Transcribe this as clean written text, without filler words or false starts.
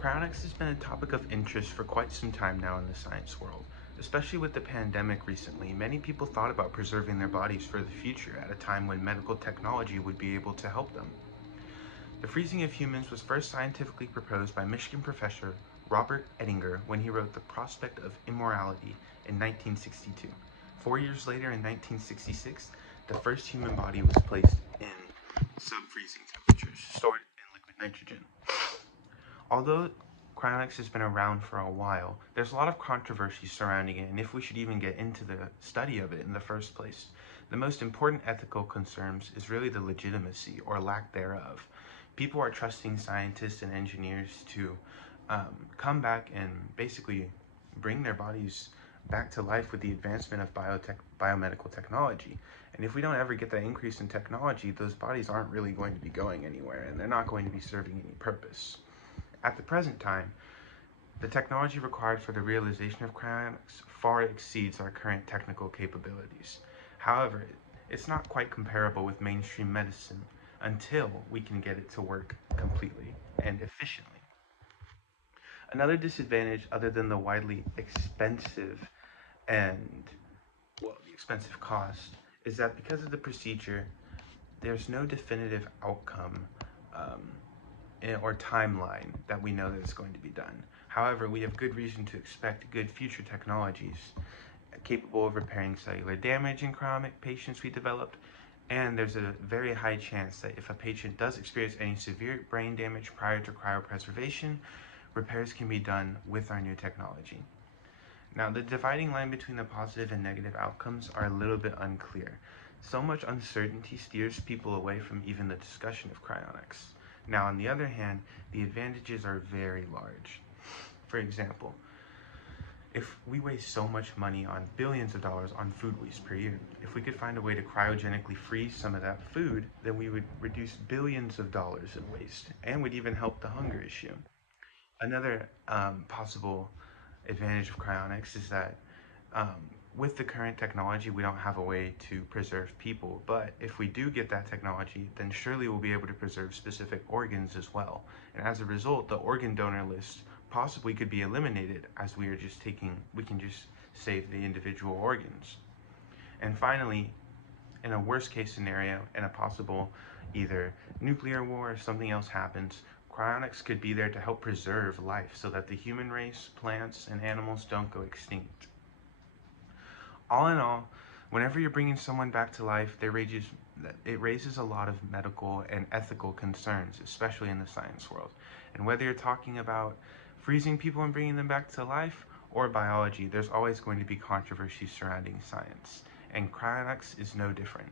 Cryonics has been a topic of interest for quite some time now in the science world. Especially with the pandemic recently, many people thought about preserving their bodies for the future at a time when medical technology would be able to help them. The freezing of humans was first scientifically proposed by Michigan professor Robert Ettinger when he wrote The Prospect of Immortality in 1962. 4 years later, in 1966, the first human body was placed in sub-freezing temperatures, stored in liquid nitrogen. Although cryonics has been around for a while, there's a lot of controversy surrounding it and if we should even get into the study of it in the first place. The most important ethical concerns is really the legitimacy or lack thereof. People are trusting scientists and engineers to come back and basically bring their bodies back to life with the advancement of biomedical technology. And if we don't ever get that increase in technology, those bodies aren't really going to be going anywhere and they're not going to be serving any purpose. At the present time, the technology required for the realization of cryonics far exceeds our current technical capabilities. However, it's not quite comparable with mainstream medicine until we can get it to work completely and efficiently. Another disadvantage, other than the widely expensive and, well, the expensive cost, is that because of the procedure, there's no definitive outcome or timeline that we know that it's going to be done. However, we have good reason to expect good future technologies capable of repairing cellular damage in chronic patients we developed, and there's a very high chance that if a patient does experience any severe brain damage prior to cryopreservation, repairs can be done with our new technology. Now, the dividing line between the positive and negative outcomes are a little bit unclear. So much uncertainty steers people away from even the discussion of cryonics. Now, on the other hand, the advantages are very large. For example, if we waste so much money on billions of dollars on food waste per year, if we could find a way to cryogenically freeze some of that food, then we would reduce billions of dollars in waste and would even help the hunger issue. Another possible advantage of cryonics is that with the current technology, we don't have a way to preserve people, but if we do get that technology, then surely we'll be able to preserve specific organs as well. And as a result, the organ donor list possibly could be eliminated as we can just save the individual organs. And finally, in a worst case scenario, in a possible either nuclear war or something else happens, cryonics could be there to help preserve life so that the human race, plants, and animals don't go extinct. All in all, whenever you're bringing someone back to life, it raises a lot of medical and ethical concerns, especially in the science world. And whether you're talking about freezing people and bringing them back to life or biology, there's always going to be controversy surrounding science. And cryonics is no different.